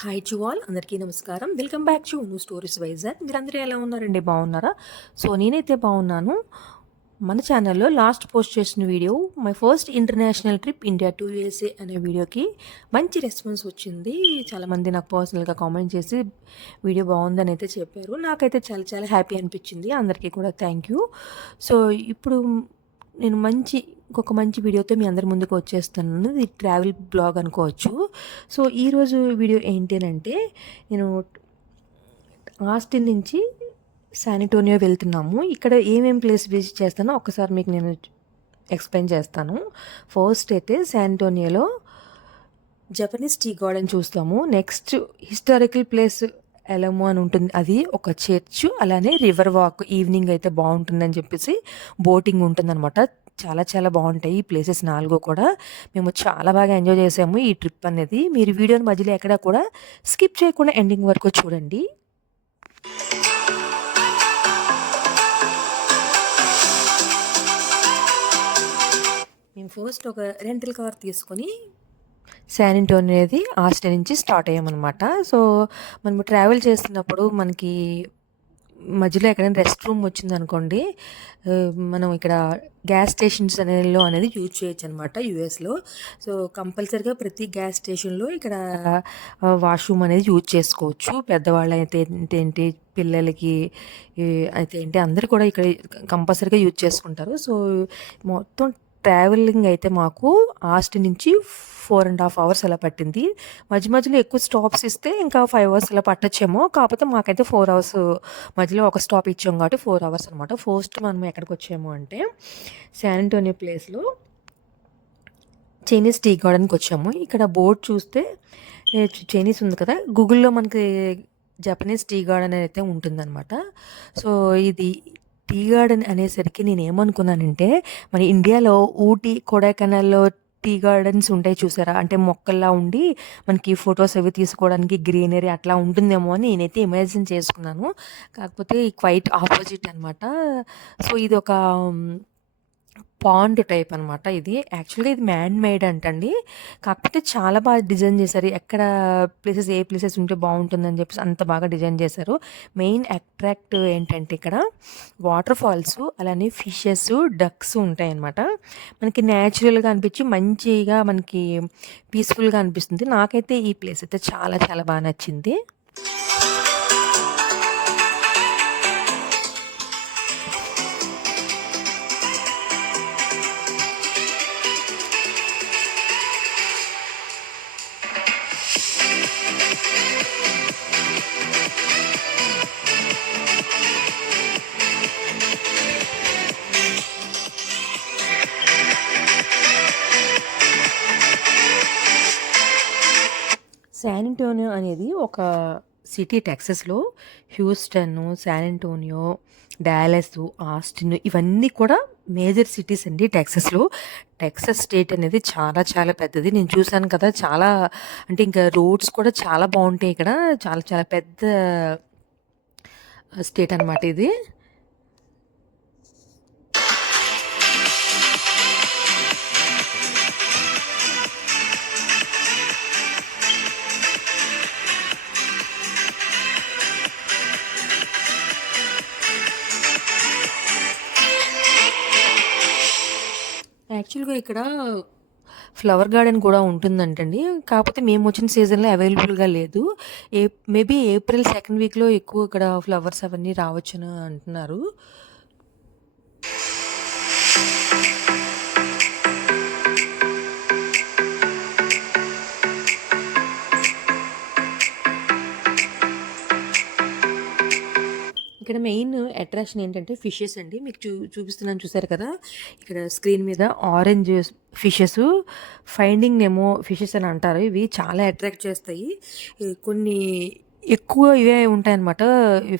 Hi to all, అందరికీ నమస్కారం. Welcome back to new stories Vizag. మీరందరూ ఎలా ఉన్నారండి? బాగున్నారా? సో నేనైతే బాగున్నాను. మన ఛానల్లో లాస్ట్ పోస్ట్ చేసిన video my first international trip India to USA అనే వీడియోకి మంచి రెస్పాన్స్ వచ్చింది. చాలామంది నాకు పర్సనల్గా కామెంట్ చేసి వీడియో బాగుందని అయితే చెప్పారు. నాకైతే చాలా చాలా హ్యాపీ అనిపించింది. అందరికీ కూడా థ్యాంక్ యూ. సో ఇప్పుడు నేను ఇంకొక మంచి వీడియోతో మీ అందరి ముందుకు వచ్చేస్తున్నాను. ఇది ట్రావెల్ బ్లాగ్ అనుకోవచ్చు. సో ఈరోజు వీడియో ఏంటి అంటే, నేను ఆస్టిన్ నుంచి శాన్ అంటోనియో వెళ్తున్నాము. ఇక్కడ ఏమేమి ప్లేస్ విజిట్ చేస్తానో ఒకసారి మీకు నేను ఎక్స్ప్లెయిన్ చేస్తాను. ఫస్ట్ అయితే శాన్ అంటోనియోలో జపనీస్ టీ గార్డెన్ చూస్తాము. నెక్స్ట్ హిస్టారికల్ ప్లేస్ ఎలమో అని ఉంటుంది, అది ఒక చర్చ్. అలానే రివర్ వాక్ ఈవినింగ్ అయితే బాగుంటుందని చెప్పేసి బోటింగ్ ఉంటుందన్నమాట. చాలా చాలా బాగుంటాయి ఈ ప్లేసెస్ 4 కూడా. మేము చాలా బాగా ఎంజాయ్ చేసాము ఈ ట్రిప్ అనేది. మీరు వీడియోని మధ్యలో ఎక్కడ కూడా స్కిప్ చేయకుండా ఎండింగ్ వరకు చూడండి. మేము ఫస్ట్ ఒక రెంటల్ కార్ తీసుకొని శాన్ అంటోనియో అనేది ఆస్టిన్ నుంచి స్టార్ట్ అయ్యామన్నమాట. సో మనము ట్రావెల్ చేస్తున్నప్పుడు మనకి మధ్యలో ఎక్కడైనా రెస్ట్ రూమ్ వచ్చిందనుకోండి, మనం ఇక్కడ గ్యాస్ స్టేషన్స్ అనేది యూజ్ చేయొచ్చు అనమాట యూఎస్లో. సో కంపల్సరీగా ప్రతి గ్యాస్ స్టేషన్లో ఇక్కడ వాష్రూమ్ అనేది యూజ్ చేసుకోవచ్చు. పెద్దవాళ్ళు అయితే ఏంటి, పిల్లలకి అయితే ఏంటి, అందరు కూడా ఇక్కడ కంపల్సరీగా యూజ్ చేసుకుంటారు. సో మొత్తం ట్రావెలింగ్ అయితే మాకు ఆస్టిన్ నుంచి 4.5 hours అలా పట్టింది. మధ్యలో ఎక్కువ స్టాప్స్ ఇస్తే ఇంకా 5 hours అలా పట్టొచ్చేమో. కాకపోతే మాకైతే 4 hours మధ్యలో ఒక స్టాప్ ఇచ్చాం కాబట్టి 4 hours అనమాట. ఫస్ట్ మనం ఎక్కడికి వచ్చాము అంటే శాన్ అంటోనియో ప్లేస్లో చైనీస్ టీ గార్డెన్కి వచ్చాము. ఇక్కడ బోర్డు చూస్తే చైనీస్ ఉంది కదా, గూగుల్లో మనకి జపనీస్ టీ గార్డెన్ అయితే ఉంటుందన్నమాట. సో ఇది టీ గార్డెన్ అనేసరికి నేను ఏమనుకున్నానంటే, మన ఇండియాలో ఊటీ, కొడైకెనాల్లో టీ గార్డెన్స్ ఉంటాయి చూసారా, అంటే మొక్కల్లా ఉండి మనకి ఫొటోస్ అవి తీసుకోవడానికి గ్రీనరీ అట్లా ఉంటుందేమో అని నేనైతే ఇమాజిన్ చేసుకున్నాను. కాకపోతే క్వైట్ ఆపోజిట్ అనమాట. సో ఇది ఒక పాండ్ టైప్ అనమాట. ఇది యాక్చువల్గా ఇది మ్యాన్ మేడ్ అంటండి. కాకపోతే చాలా బాగా డిజైన్ చేశారు. ఎక్కడ ఏ ప్లేసెస్ ఉంటే బాగుంటుందని చెప్పేసి అంత బాగా డిజైన్ చేశారు. మెయిన్ అట్రాక్ట్ ఏంటంటే ఇక్కడ వాటర్ ఫాల్స్, అలానే ఫిషెస్, డక్స్ ఉంటాయి అన్నమాట. మనకి న్యాచురల్గా అనిపించి మంచిగా మనకి పీస్ఫుల్గా అనిపిస్తుంది. నాకైతే ఈ ప్లేస్ అయితే చాలా చాలా బాగా నచ్చింది. శాన్ అంటోనియో అనేది ఒక సిటీ టెక్సస్లో. Houston, San Antonio, Dallas, Austin ఇవన్నీ కూడా మేజర్ సిటీస్ అండి టెక్సస్లో. టెక్సస్ స్టేట్ అనేది చాలా చాలా పెద్దది. నేను చూశాను కదా, చాలా అంటే ఇంకా రోడ్స్ కూడా చాలా బాగుంటాయి ఇక్కడ. చాలా చాలా పెద్ద స్టేట్ అనమాట ఇది. యాక్చువల్గా ఇక్కడ ఫ్లవర్ గార్డెన్ కూడా ఉంటుందంటండి. కాకపోతే మేము వచ్చిన సీజన్లో అవైలబుల్గా లేదు. మేబీ ఏప్రిల్ 2nd వీక్లో ఎక్కువ ఇక్కడ ఫ్లవర్స్ అవన్నీ రావచ్చని అంటున్నారు. ఇక్కడ మెయిన్ అట్రాక్షన్ ఏంటంటే ఫిషెస్ అండి. మీకు చూపిస్తున్నాను చూసారు కదా, ఇక్కడ స్క్రీన్ మీద ఆరెంజ్ ఫిషెస్, ఫైండింగ్ నెమో ఫిషెస్ అని అంటారు. ఇవి చాలా అట్రాక్ట్ చేస్తాయి. కొన్ని ఎక్కువ ఇవే ఉంటాయన్నమాట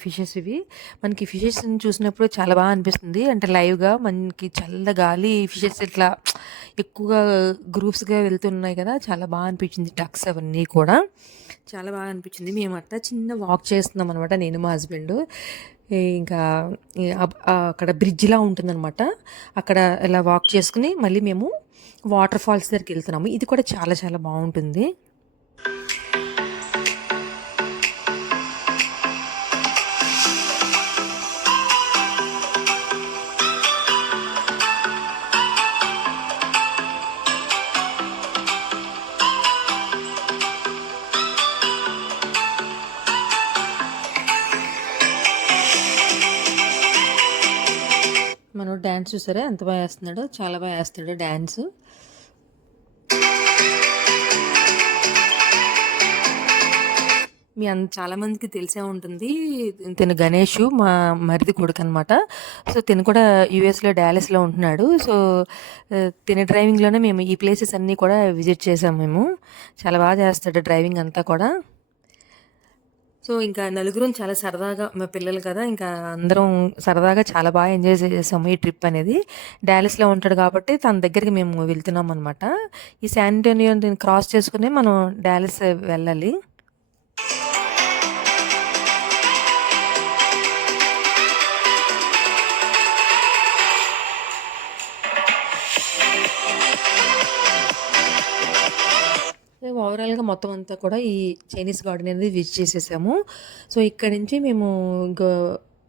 ఫిషెస్. ఇవి మనకి ఫిషెస్ని చూసినప్పుడు చాలా బాగా అనిపిస్తుంది. అంటే లైవ్గా మనకి చల్ల గాలి, ఫిషెస్ ఇట్లా ఎక్కువగా గ్రూప్స్గా వెళ్తున్నాయి కదా, చాలా బాగా అనిపించింది. డక్స్ అవన్నీ కూడా చాలా బాగా అనిపించింది. మేము అట్లా చిన్న వాక్ చేస్తున్నాం అనమాట, నేను మా హస్బెండ్. ఇంకా అక్కడ బ్రిడ్జ్లా ఉంటుందన్నమాట. అక్కడ ఇలా వాక్ చేసుకుని మళ్ళీ మేము వాటర్ ఫాల్స్ దగ్గరికి వెళ్తున్నాము. ఇది కూడా చాలా చాలా బాగుంటుంది. డ్యాన్స్ చూసారా ఎంత బాగా వేస్తున్నాడో, చాలా బాగా వేస్తాడు డ్యాన్స్. చాలా మందికి తెలిసే ఉంటుంది. తిను గణేష్ మా మరిది కొడుకు అనమాట. సో తిను కూడా యూఎస్లో డాలస్లో ఉంటున్నాడు. సో తిన డ్రైవింగ్లోనే మేము ఈ ప్లేసెస్ అన్నీ కూడా విజిట్ చేసాము. మేము చాలా బాగా చేస్తాడు డ్రైవింగ్ అంతా కూడా. సో ఇంకా నలుగురం చాలా సరదాగా, మా పిల్లలు కదా, ఇంకా అందరం సరదాగా చాలా బాగా ఎంజాయ్ చేసాము ఈ ట్రిప్ అనేది. డాలస్లో ఉంటాడు కాబట్టి తన దగ్గరికి మేము వెళ్తున్నాం అనమాట. ఈ శాన్ అంటోనియో క్రాస్ చేసుకుని మనం డాలస్ వెళ్ళాలి. ఓవరాల్గా మొత్తం అంతా కూడా ఈ చైనీస్ గార్డెన్ అనేది విజిట్ చేసేసాము. సో ఇక్కడ నుంచి మేము ఇంకో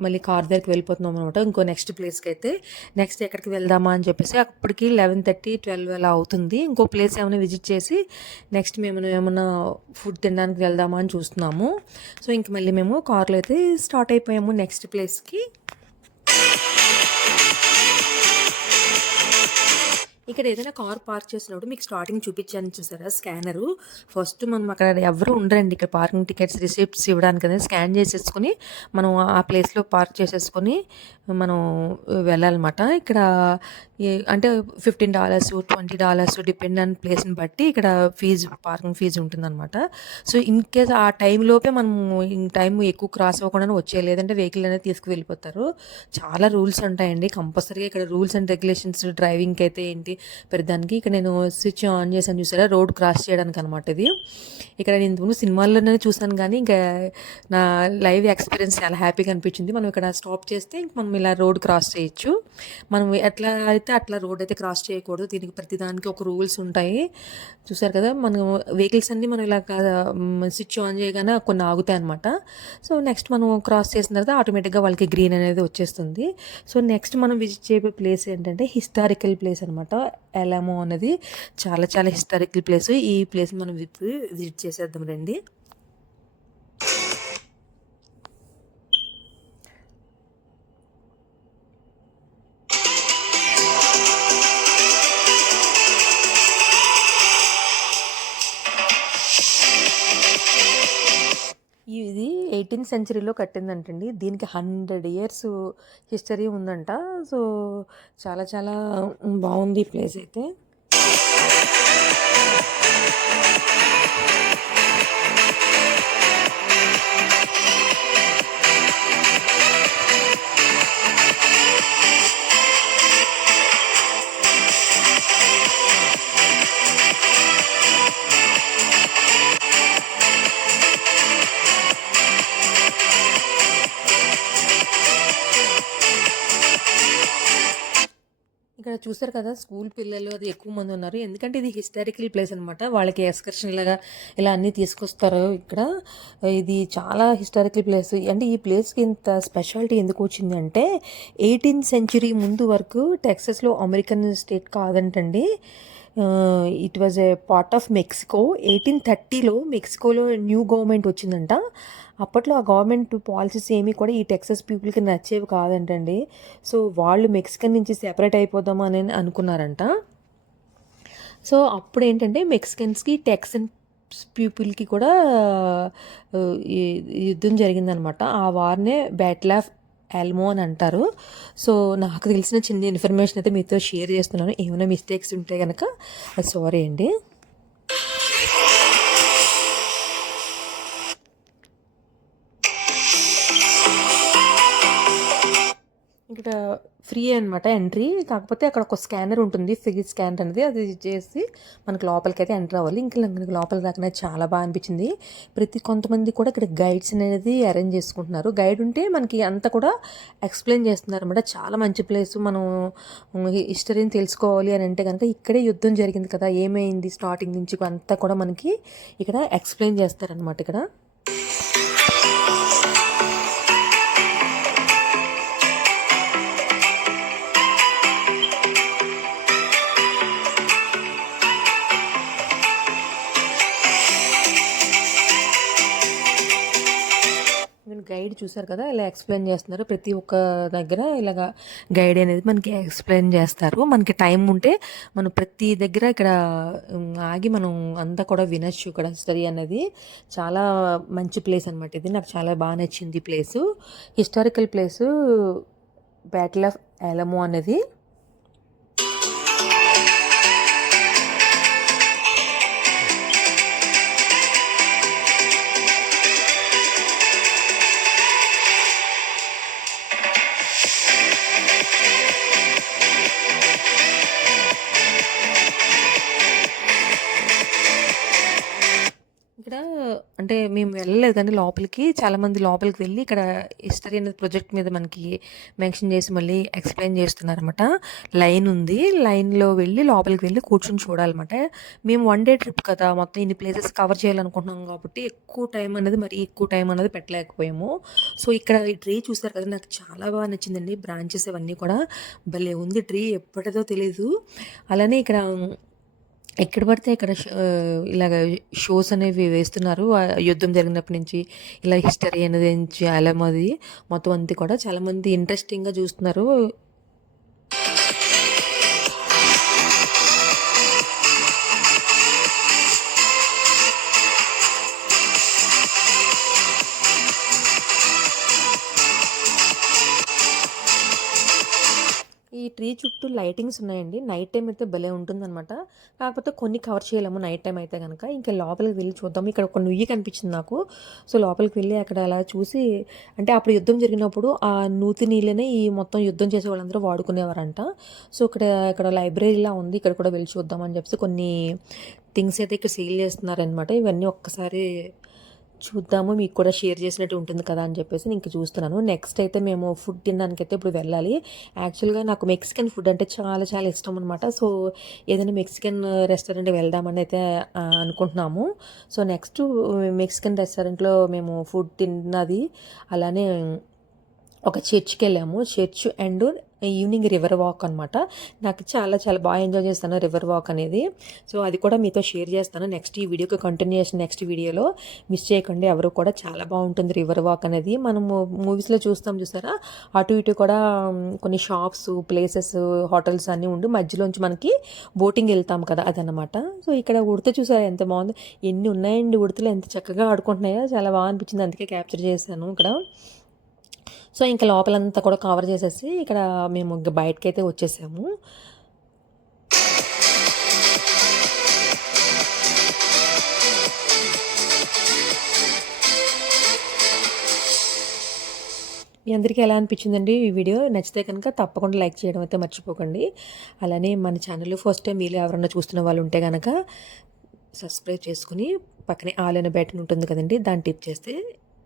మళ్ళీ కార్ దగ్గరికి వెళ్ళిపోతున్నాం అనమాట. ఇంకో నెక్స్ట్ ప్లేస్కి అయితే నెక్స్ట్ ఎక్కడికి వెళ్దామా అని చెప్పేసి అప్పటికి 11:30, 12 అలా అవుతుంది. ఇంకో ప్లేస్ ఏమైనా విజిట్ చేసి నెక్స్ట్ మేము ఏమైనా ఫుడ్ తినడానికి వెళ్దామా అని చూస్తున్నాము. సో ఇంక మళ్ళీ మేము కార్లో అయితే స్టార్ట్ అయిపోయాము నెక్స్ట్ ప్లేస్కి. ఇక్కడ ఏదైనా కార్ పార్క్ చేసినప్పుడు మీకు స్టార్టింగ్ చూపించాను చూసారా స్కానరు. ఫస్ట్ మనం అక్కడ ఎవరు ఉండరండి, ఇక్కడ పార్కింగ్ టికెట్స్ రిసిప్ట్స్ ఇవ్వడానికి అనేది స్కాన్ చేసేసుకొని మనం ఆ ప్లేస్లో పార్క్ చేసేసుకొని మనం వెళ్ళాలన్నమాట. ఇక్కడ అంటే $15, $20 డిపెండ్ ఆన్ ప్లేస్ని బట్టి ఇక్కడ పార్కింగ్ ఫీజు ఉంటుందన్నమాట. సో ఇన్ కేస్ ఆ టైంలోపే మనము టైం ఎక్కువ క్రాస్ అవ్వకుండా వచ్చేయాలి, లేదంటే వెహికల్ అనేది తీసుకువెళ్ళిపోతారు. చాలా రూల్స్ ఉంటాయండి కంపల్సరీగా ఇక్కడ, రూల్స్ అండ్ రెగ్యులేషన్స్ డ్రైవింగ్కి అయితే ఏంటి పెద్దదానికి. ఇక్కడ నేను స్విచ్ ఆన్ చేశాను చూసారా రోడ్ క్రాస్ చేయడానికి అనమాట. ఇది ఇక్కడ నేను ఇంతకుముందు సినిమాల్లోనే చూసాను, కానీ ఇంకా నా లైవ్ ఎక్స్పీరియన్స్ చాలా హ్యాపీగా అనిపించింది. మనం ఇక్కడ స్టాప్ చేస్తే ఇంక మనం ఇలా రోడ్ క్రాస్ చేయొచ్చు. మనం ఎట్లా అయితే అట్లా రోడ్ అయితే క్రాస్ చేయకూడదు, దీనికి ప్రతిదానికి ఒక రూల్స్ ఉంటాయి. చూసారు కదా, మనం వెహికల్స్ అన్నీ మనం ఇలా స్విచ్ ఆన్ చేయగానే కొన్ని ఆగుతాయి అనమాట. సో నెక్స్ట్ మనం క్రాస్ చేసిన తర్వాత ఆటోమేటిక్గా వాళ్ళకి గ్రీన్ అనేది వచ్చేస్తుంది. సో నెక్స్ట్ మనం విజిట్ చేయబోయే ప్లేస్ ఏంటంటే హిస్టారికల్ ప్లేస్ అనమాట. ఎలామో అనేది చాలా చాలా హిస్టారికల్ ప్లేస్. ఈ ప్లేస్ మనం విజిట్ చేసేద్దాం రండి. ఇది 18th సెంచరీలో కట్టిందంటండి. దీనికి 100 years హిస్టరీ ఉందంట. సో చాలా చాలా బాగుంది ఈ ప్లేస్ అయితే. ఇక్కడ చూసారు కదా, స్కూల్ పిల్లలు అది ఎక్కువ మంది ఉన్నారు, ఎందుకంటే ఇది హిస్టారికల్ ప్లేస్ అనమాట. వాళ్ళకి ఎక్స్కర్షన్ లాగా ఇలా అన్నీ తీసుకొస్తారు. ఇక్కడ ఇది చాలా హిస్టారికల్ ప్లేస్. అంటే ఈ ప్లేస్కి ఇంత స్పెషాలిటీ ఎందుకు వచ్చింది అంటే 18th century ముందు వరకు టెక్సస్లో అమెరికన్ స్టేట్ కాదంటండి. It was a part of Mexico. 1830లో మెక్సికోలో న్యూ గవర్నమెంట్ వచ్చిందంట. అప్పట్లో ఆ గవర్నమెంట్ పాలసీస్ ఏమీ కూడా ఈ టెక్సస్ పీపుల్కి నచ్చేవి కాదంటండి. సో వాళ్ళు మెక్సికన్ నుంచి సెపరేట్ అయిపోదామా అని అనుకున్నారంట. సో అప్పుడు ఏంటంటే మెక్సికన్స్కి టెక్సన్ పీపుల్కి కూడా యుద్ధం జరిగిందనమాట. ఆ వార్నే బ్యాటిల్ ఆఫ్ ఎల్మో అని అంటారు. సో నాకు తెలిసిన చిన్న ఇన్ఫర్మేషన్ అయితే మీతో షేర్ చేస్తున్నాను. ఏమైనా మిస్టేక్స్ ఉంటే కనుక సారీ అండి. ఇక్కడ ఫ్రీ అనమాట ఎంట్రీ, కాకపోతే అక్కడ ఒక స్కానర్ ఉంటుంది, ఫ్రీ స్కానర్ అనేది, అది చేసి మనకు లోపలికి అయితే ఎంటర్ అవ్వాలి. ఇంకా మనకి లోపల దాకా చాలా బాగా అనిపించింది. కొంతమంది కూడా ఇక్కడ గైడ్స్ అనేది అరేంజ్ చేసుకుంటున్నారు. గైడ్ ఉంటే మనకి అంతా కూడా ఎక్స్ప్లెయిన్ చేస్తున్నారు అనమాట. చాలా మంచి ప్లేస్. మనం హిస్టరీని తెలుసుకోవాలి అని అంటే కనుక ఇక్కడే యుద్ధం జరిగింది కదా, ఏమైంది స్టార్టింగ్ నుంచి అంతా కూడా మనకి ఇక్కడ ఎక్స్ప్లెయిన్ చేస్తారనమాట. ఇక్కడ గైడ్ చూసారు కదా ఇలా ఎక్స్ప్లెయిన్ చేస్తున్నారు. ప్రతి ఒక్క దగ్గర ఇలాగా గైడ్ అనేది మనకి ఎక్స్ప్లెయిన్ చేస్తారు. మనకి టైం ఉంటే మనం ప్రతి దగ్గర ఇక్కడ ఆగి మనం అంతా కూడా వినొచ్చు. ఇక్కడ హిస్టరీ అనేది చాలా మంచి ప్లేస్ అనమాట. ఇది నాకు చాలా బాగా నచ్చింది place. Historical place battle of Alamo అనేది. ఇక్కడ అంటే మేము వెళ్ళలేదు కానీ లోపలికి చాలామంది లోపలికి వెళ్ళి ఇక్కడ హిస్టరీ అనేది ప్రొజెక్ట్ మీద మనకి మెన్షన్ చేసి మళ్ళీ ఎక్స్ప్లెయిన్ చేస్తున్నారన్నమాట. లైన్ ఉంది, లైన్లో వెళ్ళి లోపలికి వెళ్ళి కూర్చొని చూడాలన్నమాట. మేము 1 డే ట్రిప్ కదా, మొత్తం ఇన్ని ప్లేసెస్ కవర్ చేయాలనుకుంటున్నాం కాబట్టి ఎక్కువ టైం అనేది పెట్టలేకపోయాము. సో ఇక్కడ ఈ ట్రీ చూసారు కదా, నాకు చాలా బాగా నచ్చిందండి. బ్రాంచెస్ అవన్నీ కూడా భలే ఉంది. ట్రీ ఎప్పటిదో తెలీదు. అలానే ఇక్కడ ఎక్కడ పడితే ఇక్కడ ఇలాగ షోస్ అనేవి వేస్తున్నారు. యుద్ధం జరిగినప్పటి నుంచి ఇలా హిస్టరీ అనేది చాలామంది మొత్తం అంతా కూడా చాలామంది ఇంట్రెస్టింగ్గా చూస్తున్నారు. ఈ ట్రీ చుట్టూ లైటింగ్స్ ఉన్నాయండి. నైట్ టైం అయితే భలే ఉంటుందన్నమాట. కాకపోతే కొన్ని కవర్ చేయలేము నైట్ టైం అయితే కనుక. ఇంకా లోపలికి వెళ్ళి చూద్దాం. ఇక్కడ ఒక నుయ్యి కనిపించింది నాకు. సో లోపలికి వెళ్ళి అక్కడ అలా చూసి, అంటే అప్పుడు యుద్ధం జరిగినప్పుడు ఆ నూతి నీళ్ళనే ఈ మొత్తం యుద్ధం చేసే వాళ్ళందరూ వాడుకునేవారంట. సో ఇక్కడ లైబ్రరీలా ఉంది, ఇక్కడ కూడా వెళ్ళి చూద్దాం అని చెప్పేసి కొన్ని థింగ్స్ అయితే ఇక్కడ సేల్ చేస్తున్నారనమాట. ఇవన్నీ ఒక్కసారి చూద్దాము, మీకు కూడా షేర్ చేసినట్టు ఉంటుంది కదా అని చెప్పేసి ఇంక చూస్తున్నాను. నెక్స్ట్ అయితే మేము ఫుడ్ తినడానికి అయితే ఇప్పుడు వెళ్ళాలి. యాక్చువల్గా నాకు మెక్సికన్ ఫుడ్ అంటే చాలా చాలా ఇష్టం అనమాట. సో ఏదైనా మెక్సికన్ రెస్టారెంట్ వెళ్దామని అయితే అనుకుంటున్నాము. సో నెక్స్ట్ మెక్సికన్ రెస్టారెంట్లో మేము ఫుడ్ తిన్నది. అలానే ఒక చర్చ్కి వెళ్ళాము. Church and evening river walk అనమాట. నాకు చాలా చాలా బాగా ఎంజాయ్ చేస్తాను రివర్ వాక్ అనేది. సో అది కూడా మీతో షేర్ చేస్తాను నెక్స్ట్ ఈ వీడియోకి కంటిన్యూషన్. నెక్స్ట్ వీడియోలో మిస్ చేయకండి ఎవరు కూడా. చాలా బాగుంటుంది రివర్ వాక్ అనేది. మనము మూవీస్లో చూసారా, అటు ఇటు కూడా కొన్ని షాప్స్, ప్లేసెస్, హోటల్స్ అన్నీ ఉండి మధ్యలోంచి మనకి బోటింగ్ వెళ్తాం కదా, అదనమాట. సో ఇక్కడ ఉడత చూసారా ఎంత బాగుంది. ఎన్ని ఉన్నాయండి ఉడతలు, ఎంత చక్కగా ఆడుకుంటున్నాయో. చాలా బాగా అనిపించింది, అందుకే క్యాప్చర్ చేశాను ఇక్కడ. సో ఇంకా లోపలంతా కూడా కవర్ చేసేసి ఇక్కడ మేము బయటకైతే వచ్చేసాము. మీ అందరికీ ఎలా అనిపించిందండి ఈ వీడియో? నచ్చితే కనుక తప్పకుండా లైక్ చేయడం అయితే మర్చిపోకండి. అలానే మన ఛానల్ ఫస్ట్ టైం మీరు ఎవరన్నా చూస్తున్న వాళ్ళు ఉంటే కనుక సబ్స్క్రైబ్ చేసుకుని పక్కనే ఆల్ అనే బటన్ ఉంటుంది కదండి, దాన్ని టిప్ చేస్తే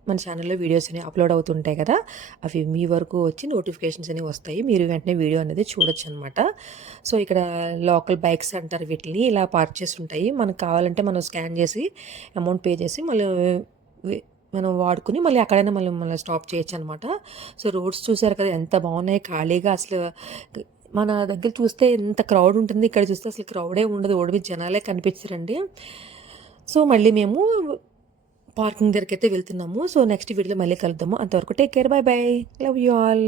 మన ఛానల్లో వీడియోస్ అనేవి అప్లోడ్ అవుతుంటాయి కదా, అవి మీ వరకు వచ్చి నోటిఫికేషన్స్ అనేవి వస్తాయి. మీరు వెంటనే వీడియో అనేది చూడొచ్చు అనమాట. సో ఇక్కడ లోకల్ బైక్స్ అంటారు వీటిని, ఇలా పార్క్ చేసి ఉంటాయి. మనకు కావాలంటే మనం స్కాన్ చేసి అమౌంట్ పే చేసి మళ్ళీ మనం వాడుకుని మళ్ళీ అక్కడైనా మళ్ళీ స్టాప్ చేయొచ్చు అనమాట. సో రోడ్స్ చూసారు కదా ఎంత బాగున్నాయి, ఖాళీగా. అసలు మన దగ్గర చూస్తే ఎంత క్రౌడ్ ఉంటుంది, ఇక్కడ చూస్తే అసలు క్రౌడే ఉండదు, ఓడి మీద జనాలే కనిపించరండి. సో మళ్ళీ మేము పార్కింగ్ దగ్గరికి అయితే వెళ్తున్నాము. సో నెక్స్ట్ వీడియోలో మళ్ళీ కలుద్దాము. అంతవరకు take care, by by, love you all.